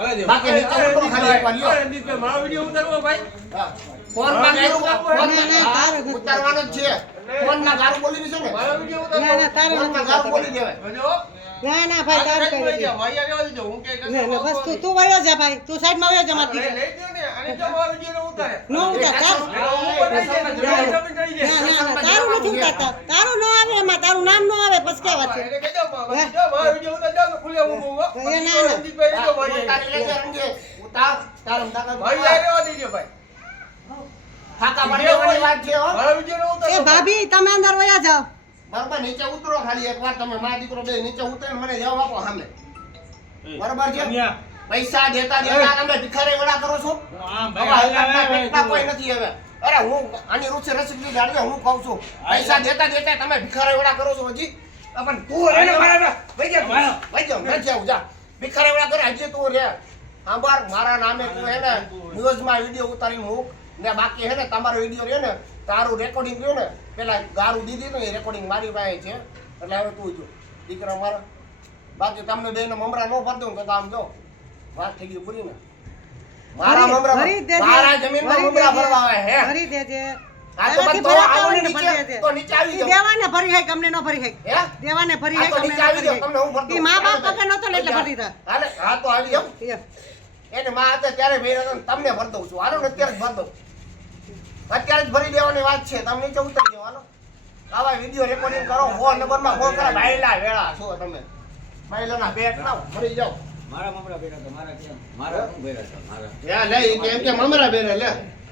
બાકી નીચે ઉતરો ખાલી એકવાર લ્યો. મારો વીડિયો ઉતારવો ભાઈ હા. ફોનમાં ગાળું- ફોનમાં ના, ના, તારે નથી. ઉતારવાનો જ છે ફોનમાં ગાળું બોલી છે ને મારો વીડિયો ઉતારવો ના તારે ફોનમાં નથી ગાળું બોલી ઉતારતા. દેવાય ના ના ભાઈ તારે આ કઈ સાઈડમાં નથી જાઓ, વાઈ આગળ વળી જાઓ, હું કે ના ના બસ તું તું વયો જા ભાઈ તું વયો જા મારી લઈ ને, જો મારો વીડિયો ઉતારે. નો ઉતાર તાર. ના ના ના તારું નથી ઉતારતા તારું એમાં તારું નામ ન આવે પછી કે વાત છે? ભાભી તમે અંદર વયા જાઓ. બરાબર નીચે ઉતરો ખાલી એકવાર તમે મા દીકરો બે નીચે ઉતરે મને જવાબ આપો સામે. બરાબર છે? પૈસા દેતા દેતા તમે ભિખારી વડા કરો છો? કોઈ નથી હવે. અરે હું આની રૂચે રસીકની જાણજો હું કહું છું. પૈસા દેતા દેતા તમે ભિખારા એવડા કરો છો હજી. પણ તું રે ને મારા ભાઈ જા ભાઈ જા ન જાવ જા. ભિખારા એવડા કરે હજી તું રે. સાંભળ મારા નામે તું હે ને ન્યૂઝમાં વીડિયો ઉતારીને મૂક. ને બાકી હે ને તમારો વીડિયો રહ્યો ને તારું રેકોર્ડિંગ રહ્યું ને પેલા ગારું દીધી ને એ રેકોર્ડિંગ મારી પાસે છે. એટલે હવે તું જો. દીકરા મારા. બાકી તમને બેને મમરા ન ભર દઉં તો આમ જો. વાત થઈ ગઈ પૂરી ને. મારા મમરા. મારા જમીનમાં મમરા ભરવા આવે હે? ભરી દેજે. તમને તમને અત્યારે જ ભરી દેવાની વાત છે. તમે નીચે ઉતરી આવા વિડિયો રેકોર્ડિંગ કરો. ફોન નંબરમાં ફોન કરો બાયલા વેળા છો તમે. બાયલાના પેટ ના ભરી જાઓ. મારા મમરા મારા કેમ? મારા શું ભેગા હતા? મારા. યા લે ઈ કે મમરા બેરે લે.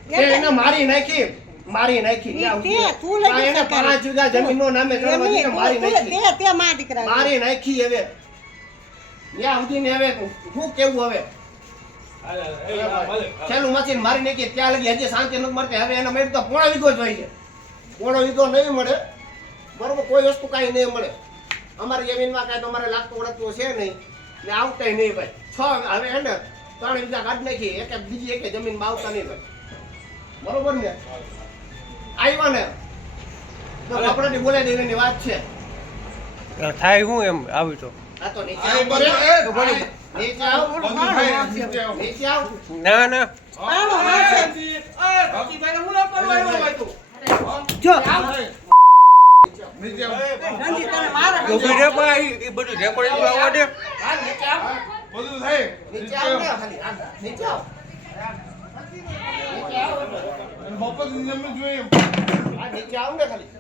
તે એને મારી નાખી મારી નાખી. ત્યાં તે, સુધી. તું લઈ એને જશે પાંચ વીઘા જમીનનું નામે એમ ચડવા નહીં, દીધું, મારી નાખી. તે તે માં દીકરા મારી નાખી હવે. ત્યાં સુધી ને હવે શું કેવું હવે? છેલ્લું મશીન મારી નાખી ત્યાં લગી હજી શાંતિ નથી મળતી. હવે એને મેળ તો પોણો વીઘો જોઈએ છે. પોણો વીઘો નહીં મળે. બરોબર કોઈ વસ્તુ કાંઈ નહીં મળે. અમારી જમીનમાં કાંઈ તમારે લાગતું ઓળખતું છે નહીં. ને આવતાય નહીં ભાઈ. છ હવે હે ને ત્રણ બીજા કાઢ નાખી એક એક બીજી એક જમીનમાં આવતા નહીં ભાઈ. બરોબર ને? આવ્યા ને. કપડાની બોલાઈ દેવાની વાત છે. થાય હું એમ આવી તો? આ તો નીચે આવ. બોલે. નીચે આવ. નીચે આવ. ના ના? જો. બધું રેકોર્ડિંગ આવવા દે. બધું થાય. નીચે આવ ને ખાલી હા, નીચે આવ. નીચે આવ મફત જમીન જોઈએ આ નીચે આવ ને ખાલી.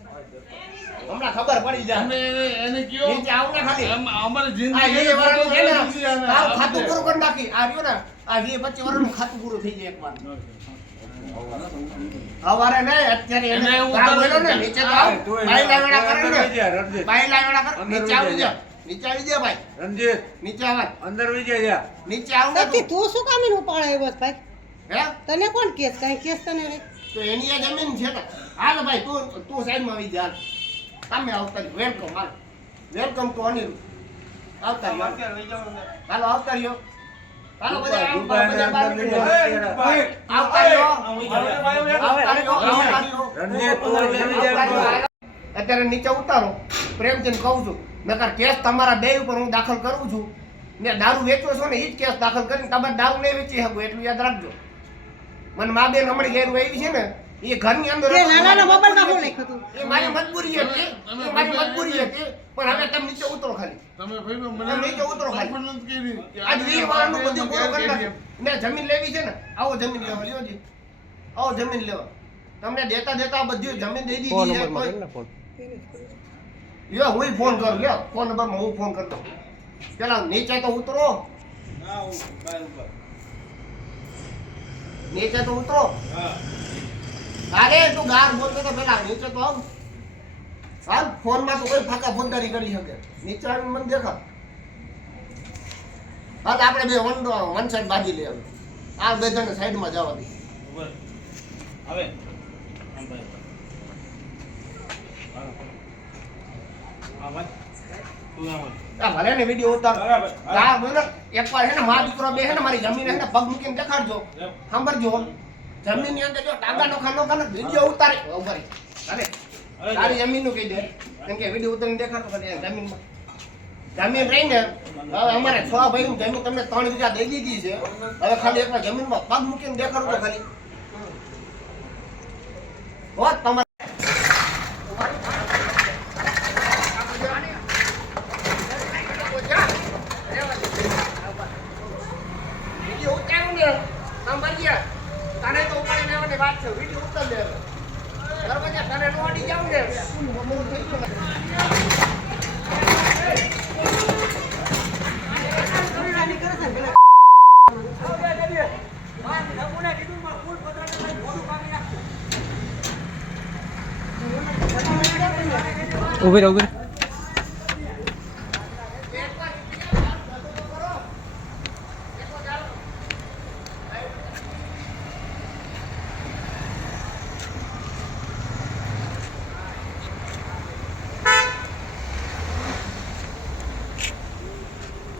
હમણાં ખબર પડી જાય. અમે એને કયો નીચે આવ ને ખાલી. અમારે જિંદગી ને, ખાતું પૂરું કરી નાખી. આ રહ્યો ને આ વીસ પચીસ વર્ષનું ખાતું પૂરું થઈ જાય એકવાર હવારે નહીં અત્યારે એને એવું કામ ને નીચે તો આવ. બાઈ લાવેડા કરે ને વહી જા, રણજીત. બાઈ લાવેડા કર નીચે આવી વહી જા જા. નીચે આવી જા ભાઈ. રણજીત નીચે આવ અંદર વિજય જા. નીચે આવ ને તું. તું શું કામ એનું ઉપાડ આવ્યો ભાઈ? હે? તને કોણ કેસ કઈ કેસ તને રે તો એની આ જમીન છે તો હાલ ભાઈ તું તું સાઈડમાં આવી જા. તમે આવતા વેલકમ હાલ. વેલકમ ટુ અનિલ આવતા રહ્યો. હાલો આવતા રહ્યો. હાલો બધા. આવતા રહ્યો. અત્યારે નીચે ઉતારો. પ્રેમચંદ કહું છું. નકર કેસ તમારા બે ઉપર હું દાખલ કરું છું. ને દારૂ વેચો છો ને એ જ કેસ દાખલ કરીને તમે દારૂ નહીં વેચી શકો એટલું યાદ રાખજો. મને મા બેન હમણાં ઘેર આવી છે ને એ ઘરની અંદર? એ મારી મજબૂરી હતી. એ મારી મજબૂરી હતી પણ હવે તમે નીચે ઉતરો ખાલી. તમે ભાઈ મને નીચે ઉતરો ખાલી. આજ વીસ વાળનું બધું પૂરું કરી. ને જમીન લેવી છે ને આવો જમીન લેવા લ્યોજી આવો જમીન લેવા. તમને દેતા દેતા બધી જમીન દઈ દીધી છે કોઈ લ્યો હું ફોન કરું. લ્યો ફોન નંબરમાં હું ફોન કરતો. પેલા નીચે તો ઉતરો. નીચે તો ઉતરો. અરે તું ગાર બોલતો તો પેલા નીચે તો આવ. હાલ ફોનમાં તો કોઈ ફાકા ફોનદારી કરી શકે. નીચે આવીને મને દેખા હા તો આપણે બે વન વન સાઈડ બાજી લઈ આવે આ બે જણ સાઈડમાં જવા દે. હવે આ ભલે ને વીડિયો ઉતાર. આ બોલો એકવાર હે ને મારા દીકરો બે હે ને મારી જમીન હે ને પગ મૂકીને દેખાડજો. સાંભળજો. જમીનની અંદર જો ટાંગા નોખા નોખા ને વીડિયો ઉતારે. ઊભા રહી. તારી જમીનનું કહી દે. કેમ કે વીડિયો ઉતારીને દેખાડતો ખાલી જમીનમાં. જમીન રહી ને હવે અમારે છ ભાઈ જમીન તમને ત્રણ વીઘા દઈ દીધી છે. હવે ખાલી એકવાર જમીનમાં પગ મૂકીને દેખાડો તો ખાલી. હોત તમારે વીડિયો ઉતાર્યો તને તો ઉપાડી લેવાની વાત છે. વીડિયો ઉતાર લે બરાબર તને નો અડી જાવ ને મોડું થઈ ગયું? ને. ઊભી રહો ઊભી રહે.